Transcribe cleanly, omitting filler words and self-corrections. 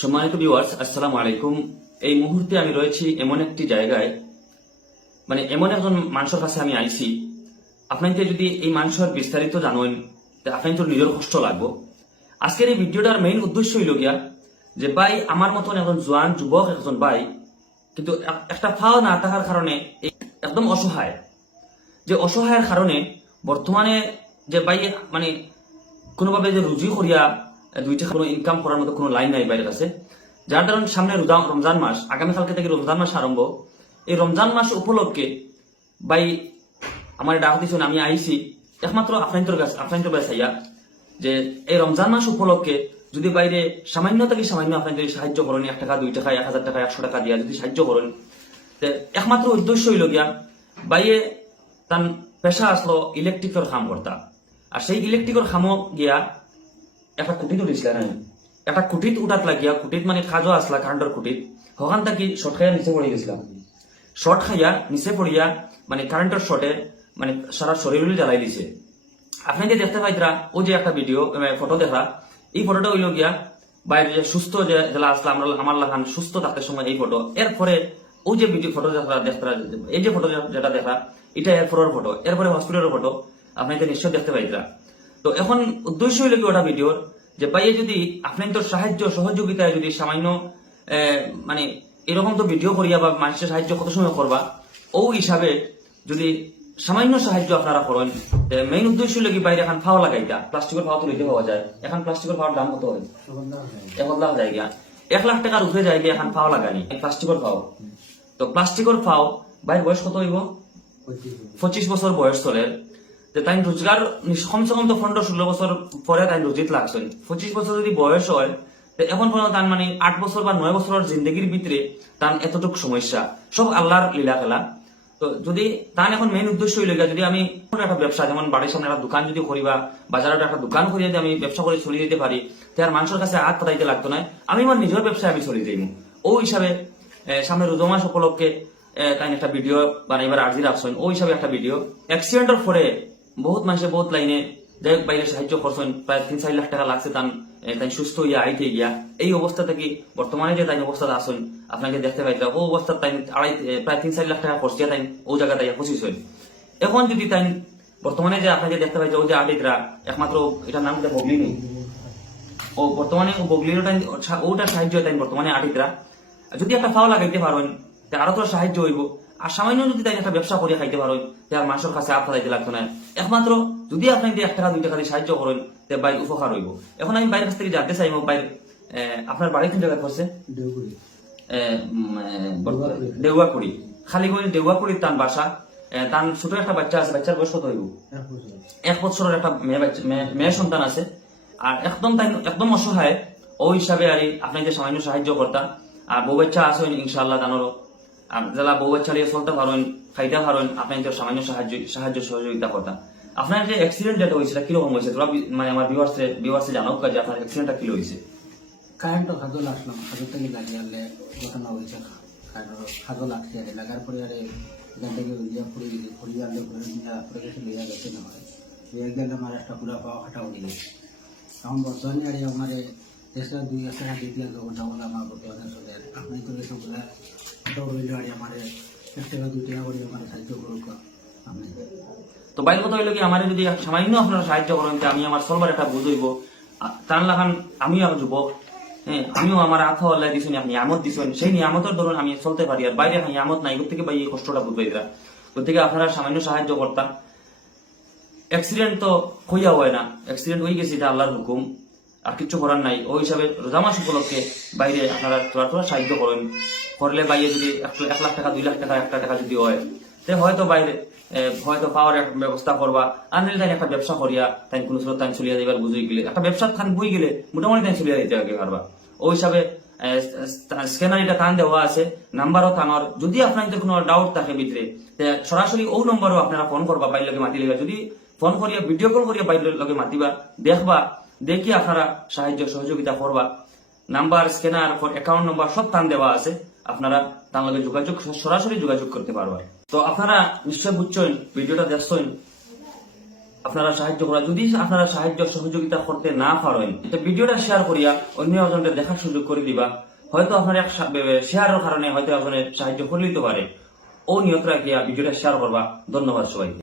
সম্মানিত ভিউয়ার্স, আসসালামু আলাইকুম। এই মুহূর্তে আমি রয়েছি এমন একটি জায়গায়, এমন একজন মানুষের কাছে আমি আইছি। আপনাকে যদি এই মানুষের বিস্তারিত জানেন, আপনার তো নিজের কষ্ট লাগবো। আজকের এই ভিডিওটার মেইন উদ্দেশ্য হইল গিয়া যে ভাই আমার মতন একজন জোয়ান যুবক একজন ভাই, কিন্তু একটা ফাও না থাকার কারণে একদম অসহায়। যে অসহায়ের কারণে বর্তমানে যে ভাই কোনোভাবে যে রুজি করিয়া দুইটা কোনো ইনকাম করার মতো কোনো লাইন নাই বাইরের কাছে। যার কারণে সামনে রমজান মাস, আগামীকালকে থেকে রমজান মাস আরম্ভ। এই রমজান মাস উপলক্ষে ভাই আমার ডাক দিচ্ছেন, আমি আইছি একমাত্র আপনার কাছে চাইয়া যে এই রমজান মাস উপলক্ষে যদি বাইরে সামান্য থেকে সামান্য আপনার যদি সাহায্য করেন, 1 টাকা 2 টাকা 1000 টাকা 100 টাকা দিয়া যদি সাহায্য করেন, একমাত্র উদ্দেশ্য হইল গিয়া বাইরে তার পেশা আসলো ইলেকট্রিকের কাম করতা। আর সেই ইলেকট্রিকের কামও গিয়া একটা কুটিত উঠিছিল না, একটা কুটিত উঠাত লাগিয়া, কুটিত কাজও আসলা কারেন্টের কুটিত, হকান থাকি শর্ট খাইয়া নিচে পড়ে গেছিলাম। শর্ট খাইয়া নিচে পড়িয়া কারেন্টের শর্টে সারা শরীর জ্বালাই দিছে। আপনি যে দেখতে পাইতরা ও যে একটা ভিডিও ফটো দেখা, এই ফটোটা হইল গিয়া বাইরে যে সুস্থ যে জেলা আসলাম আমার লাগান সুস্থ থাকতে সময় এই ফটো। এরপরে ও যে ভিডিও ফটো দেখতে এই যে ফটো যেটা দেখা, এটা এরপরের ফটো, এরপরে হসপিটালের ফটো আপনি নিশ্চয় দেখতে পাইতরা। তো এখন উদ্দেশ্য হইল কি ওটা ভিডিওর যে ভাইয়ে যদি আপনি তো সাহায্য সহযোগিতায় যদি সামান্য এরকম তো ভিডিও করিয়া বা মানুষের সাহায্য কত সময় করবা, ও হিসাবে যদি সামান্য সাহায্য আপনারা করেন, মেইন উদ্দেশ্য হইল কি বাইরে এখন ফাও লাগাইতা, প্লাস্টিকের ফাও তো লইতে পাওয়া যায়। এখন প্লাস্টিকের ফাওয়ার দাম কত হয়? 1 লাখ জায়গা, 1 লাখ টাকার উপরে জায়গা এখন ফাও লাগানি প্লাস্টিকের ফাও। তো প্লাস্টিকের ফাও ভাইয়ের বয়স কত হইব? 25 বছর বয়স চলে। তাই রোজগার কমসে কম তো 15-16 বছর পরে তাই রুজিত লাগছেন। 25 বছর যদি বয়স হয়, এখন পর্যন্ত তার 8 বছর বা 9 বছরের জিন্দগির ভিতরে তার এতটুকু সমস্যা, সব আল্লাহর লীলা খেলা। তো যদি তার এখন মেইন উদ্দেশ্য হইল যদি আমি একটা ব্যবসা, যেমন বাড়ির সামনে একটা দোকান যদি করিবা, বাজারে একটা দোকান করিয়া যদি আমি ব্যবসা করে চলিয়ে যেতে পারি, তার মানুষের কাছে হাত পাতাইতে লাগতো না, আমি আমার নিজের ব্যবসায় আমি চলিয়ে যাইব। ও হিসাবে সামনে রোজা মাস উপলক্ষে তাই একটা ভিডিও বানাইবার আর্জি রাখছেন। ও হিসাবে একটা ভিডিও অ্যাক্সিডেন্টের পরে বহুত মানুষে বহুত লাইনে যাই হোক বাইরে সাহায্য করছেন, প্রায় 3-4 লাখ টাকা লাগছে তাই সুস্থ হইয়া আইতে গিয়া। এই অবস্থা থেকে বর্তমানে যে তাই অবস্থাতে আসেন আপনাকে দেখতে পাইতে, ও অবস্থা তাই প্রায় 3-4 লাখ টাকা খরচিয়া তাই ও জায়গা তাই পৌঁছিস। এখন যদি তাই বর্তমানে যে আপনাকে দেখতে পাইছে ও যে আটিকরা, একমাত্র এটার নাম বগলি নেই, ও বর্তমানে ও বগলির ওটার সাহায্য তাই বর্তমানে আটিকরা যদি একটা ফাও লাগাইতে পারেন, আরো তো সাহায্য হইব। আর সামান্য যদি তাই একটা ব্যবসা করে খাইতে পারেন, তার মানুষের কাছে হাত পাতাইতে লাগতো না। একমাত্র যদি আপনি 1 টাকা 2 টাকা দিয়ে সাহায্য করেন, বাইর উপকার হইব। এখন আমি বাইরের কাছ থেকে জানতে চাইব, বাইর আপনার বাড়ি কোন জায়গায় করছে? দেউয়াকুড়ি, খালিগঞ্জ দেউয়াকুড়ির তার বাসা। তার ছোট একটা বাচ্চা আছে, বাচ্চার বয়স কত হইব? 1 বছরের একটা মেয়ে সন্তান আছে। আর একদম অসহায়। ওই হিসাবে আর আপনাকে সামান্য সাহায্য করতাম। আর বউ বাচ্চা আছে ইনশাআল্লাহ, তানোরও আর যারা বউ বাচ্চা নিয়ে চলতে পারেন, খাইতে পারেন, আপনাকে সামান্য সাহায্য সহযোগিতা করতাম। আপনার যে অ্যাক্সিডেন্ট যেটা হয়েছে কিরকম হয়েছে, তোরা আমার ভিউয়ার্সে জানাও যে আপনার অ্যাক্সিডেন্টটা কি হয়েছে? কারেন্টও খাজল আসলাম, খাজল থেকে লাগিয়ে আনলে ঘটনা হয়েছে। খাজল লাগছে আর লাগার পরে আর এখান থেকে ঘুরিয়ে আনলে পরে গেছে লইয়া গেছে না হয় একদিন আমার একটা পুরা পাওয়া খাটা উঠে গেছে। এখন বর্তমানে আর আমার দেশটা 2 টাকা দিয়ে ঘন্টা বলে আমার বর্তমানে চলে। আপনি তো গেছে বলে খাটাও রইল আর আমার 1 টাকা 2 টাকা করে আমার সাহায্য করুক আপনি। তো বাইর কথা হইলো কি, আমার যদি সামান্য আপনারা সাহায্য করেন, আমি আমার চলবার একটা বুঝ হইব। তার লাগান আমিও যুবক, হ্যাঁ, আমিও আমার আথা আল্লাহ দিছেন, আপনি নিয়ামত দিছেন, সেই নিয়ামতের ধরুন আমি চলতে পারি। আর বাইরে নিয়ামত নাই, থেকে ভাই এই কষ্টটা বুঝবাইরা। থেকে আপনারা সামান্য সাহায্য করতাম। অ্যাক্সিডেন্ট তো হইয়া হয় না, অ্যাক্সিডেন্ট হয়ে গেছে, এটা আল্লাহর হুকুম, আর কিছু করার নাই। ওই হিসাবে রোজা মাস উপলক্ষে বাইরে আপনারা তোরা সাহায্য করেন। করলে বাইরে যদি 1 লাখ টাকা 2 লাখ টাকা 1 টাকা যদি হয়, হয়তো বাইরে হয়তো পাওয়ার একটা ব্যবস্থা করবা। আর নিলে তাই একটা ব্যবসা করিয়া তাই কোনো স্রোত তাই চলিয়া যাইবার বুঝই গেলে, একটা ব্যবসা খান বই গেলে মোটামুটি তাই চলিয়া দিতে আগে পারবা। ওই হিসাবে স্ক্যানারিটা টান দেওয়া আছে, নাম্বারও টানার। যদি আপনার কোনো ডাউট থাকে ভিতরে, সরাসরি ও নম্বরও আপনারা ফোন করবা, বাইর লগে মাতি লেগা। যদি ফোন করিয়া ভিডিও কল করিয়া বাইর লগে মাতিবা, দেখবা, দেখি আপনারা সাহায্য সহযোগিতা করবা। নাম্বার, স্ক্যানার, অ্যাকাউন্ট নম্বর সব টান দেওয়া আছে, আপনারা তার লগে সরাসরি যোগাযোগ করতে পারবা। তো আপনারা নিশ্চয় বুঝছেন, ভিডিওটা দেখছেন। আপনারা সাহায্য করা, যদি আপনারা সাহায্য সহযোগিতা করতে না পারেন, ভিডিওটা শেয়ার করিয়া অন্য একজনকে দেখার সুযোগ করে দিবা। হয়তো আপনার এক শেয়ারের কারণে হয়তো একজনের সাহায্য করে দিতে পারে। ও নিয়ত রাখিয়া ভিডিওটা শেয়ার করবা। ধন্যবাদ সবাইকে।